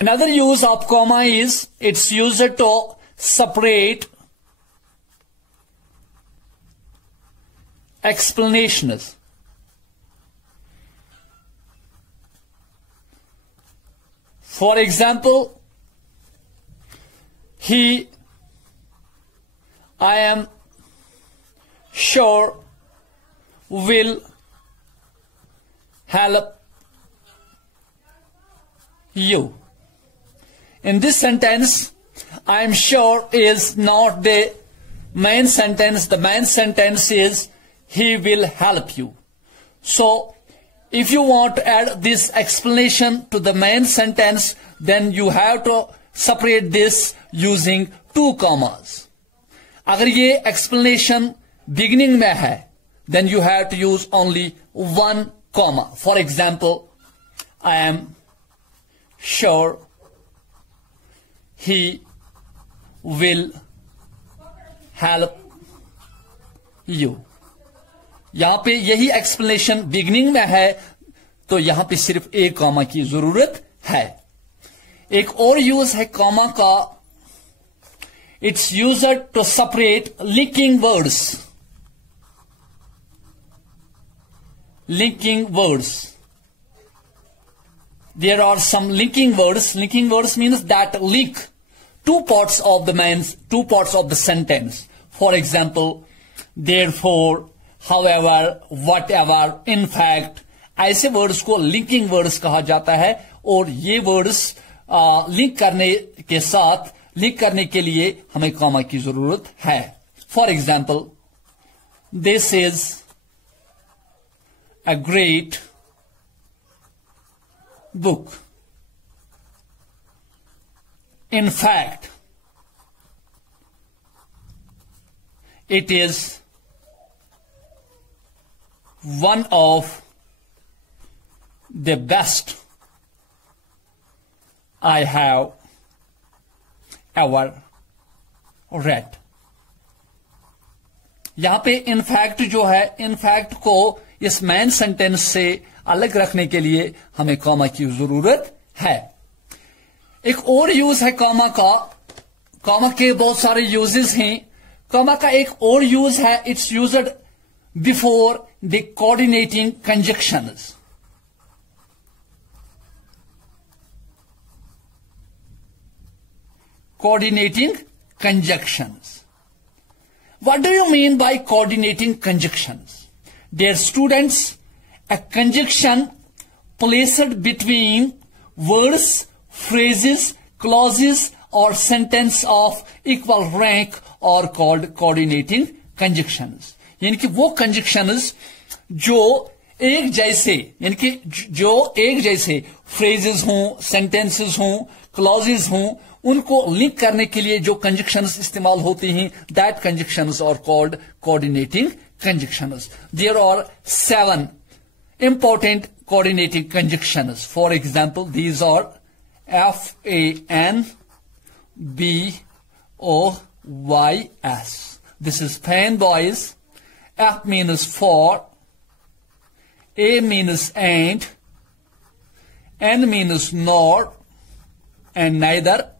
Another use of comma is it's used to separate explanations. For example, I am sure will help you. In this sentence, I am sure is not the main sentence. The main sentence is he will help you. So, if you want to add this explanation to the main sentence, then you have to separate this using 2 commas. अगर ये explanation beginning में है, then you have to use only 1 comma. For example, I am sure he will help you. यहां पे यही explanation beginning में है, तो यहां पे सिर्फ 1 कॉमा की जरूरत है. एक और यूज है कॉमा का, it's used to separate linking words. Linking words. There are some linking words. Linking words means that link 2 parts of the sentence. For example, therefore, however, whatever, in fact, ऐसे words को linking words कहा जाता है. और ये words link करने के लिए हमें कॉमा की जरूरत है. For example, this is a great book. In fact, it is one of the best I have ever read. यहां पे in fact जो है, in fact को इस मेन सेंटेंस से अलग रखने के लिए हमें कॉमा की जरूरत है. एक और यूज है कॉमा का. कॉमा के बहुत सारे यूजेस हैं. कॉमा का एक और यूज है, it's used before the coordinating conjunctions. Coordinating conjunctions. What do you mean by coordinating conjunctions? Dear students, a conjunction placed between words, phrases, clauses or sentence of equal rank are called coordinating conjunctions. यानी कि वो conjunctions जो एक जैसे phrases हों, sentences हों, clauses हों, उनको लिंक करने के लिए जो conjunctions इस्तेमाल होती हैं, that conjunctions are called coordinating conjunctions. There are 7 important coordinating conjunctions. For example, these are FANBOYS. This is fan boys. F means for, A means and, N means nor and neither,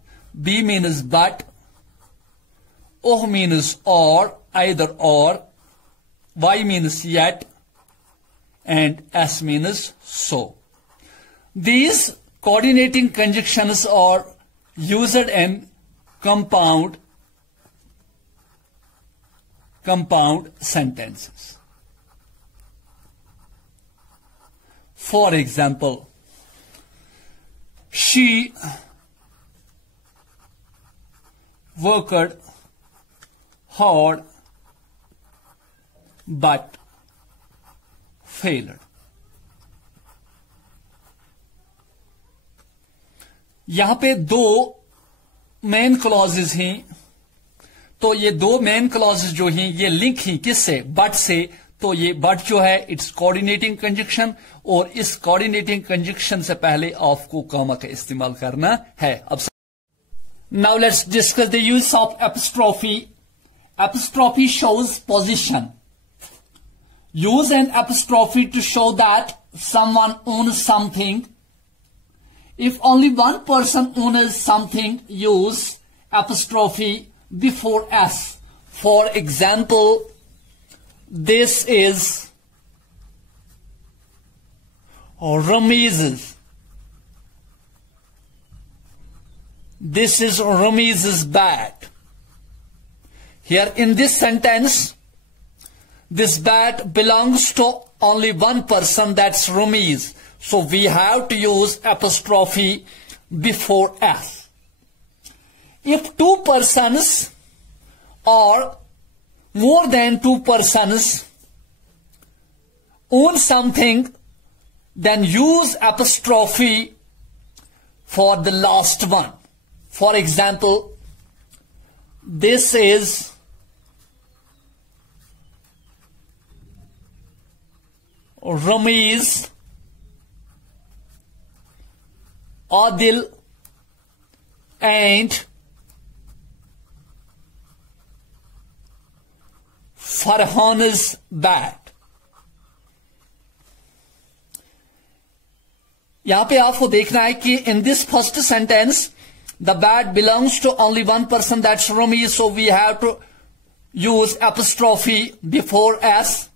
B means but, O means or, either or, Y means yet, and S means so. These coordinating conjunctions are used in compound sentences. For example, she worked hard but failed. यहां पे 2 main clauses हैं. तो ये 2 main clauses जो हैं ये link हैं किससे? बट से. तो ये बट जो है इट्स कोऑर्डिनेटिंग कंजक्शन, और इस कोऑर्डिनेटिंग कंजक्शन से पहले आपको कॉमा का इस्तेमाल करना है. अब now let's discuss the use of apostrophe. Apostrophe shows position. Use an apostrophe to show that someone owns something. If only one person owns something, use apostrophe before S. For example, this is Ramiz's. This is Ramiz's bat. Here in this sentence, this bat belongs to only one person, that's Ramiz. So we have to use apostrophe before S. If two persons or more than two persons own something, then use apostrophe for the last one. For example, this is Ramiz, Adil and Farhan's bat. यहां पे आपको देखना है कि in this first sentence the bat belongs to only one person, that's Ramiz, so we have to use apostrophe before S.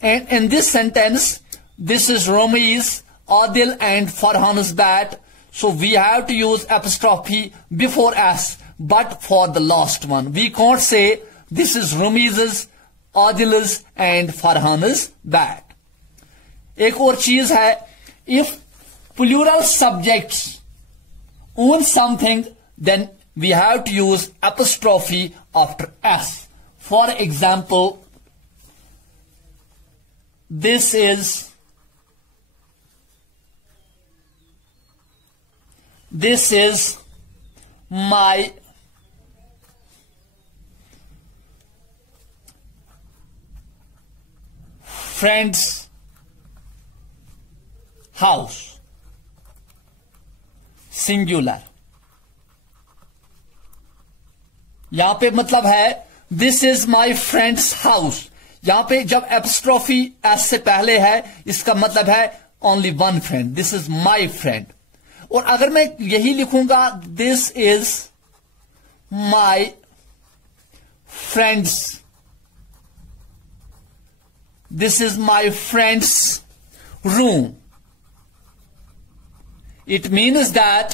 And in this sentence, this is Ramiz, Adil and Farhan's bat, so we have to use apostrophe before S. But for the last one, we can't say this is Ramiz's, Adil's and Farhan's bat. एक और चीज है, if plural subjects own something, then we have to use apostrophe after S. For example, this is my friend's house. Singular. यहां पे मतलब है this is my friends house. यहां पे जब एपस्ट्रॉफी एस से पहले है, इसका मतलब है only one friend, this is my friend. और अगर मैं यही लिखूंगा this is my friends, this is my friends room, it means that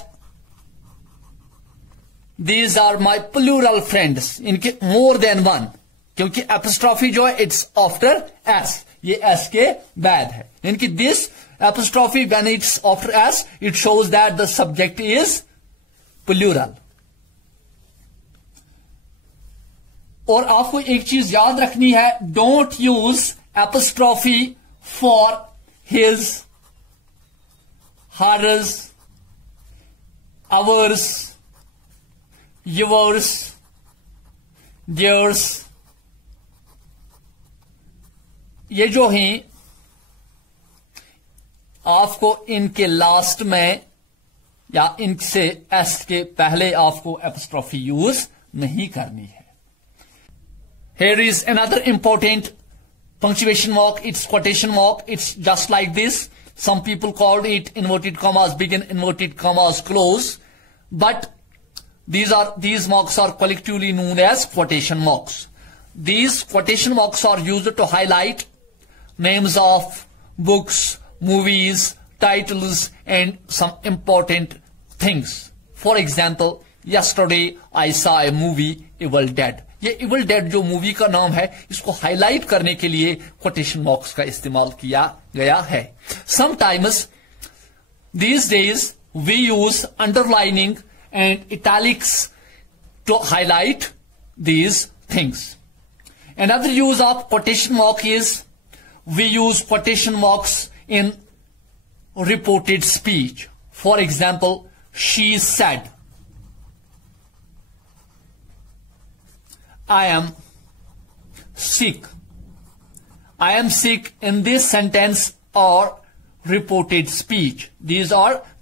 these are my plural friends, इनके more than one, क्योंकि apostrophe जो है it's after S, ये S के बाद है. इनकी this apostrophe when it's after S, it shows that the subject is plural. और आपको एक चीज याद रखनी है, don't use apostrophe for his, hers, ours, yours, theirs. ये जो हैं आपको इनके लास्ट में या इनसे एस के पहले आपको एपस्ट्रॉफी यूज नहीं करनी है. Here is another important punctuation mark. It's quotation mark. It's just like this. Some people called it inverted commas begin, inverted commas close, but these marks are collectively known as quotation marks. These quotation marks are used to highlight names of books, movies, titles, and some important things. For example, yesterday I saw a movie, Evil Dead. ये evil dead जो movie का नाम है, इसको highlight करने के लिए quotation marks का इस्तेमाल किया गया है. Sometimes these days we use underlining and italics to highlight these things. Another use of quotation mark is we use quotation marks in reported speech. For example, she said, I am sick. I am sick in this sentence or reported speech. This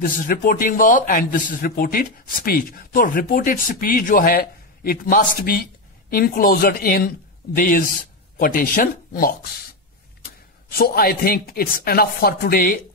is reporting verb and this is reported speech. So reported speech जो है, it must be enclosed in these quotation marks. So I think it's enough for today.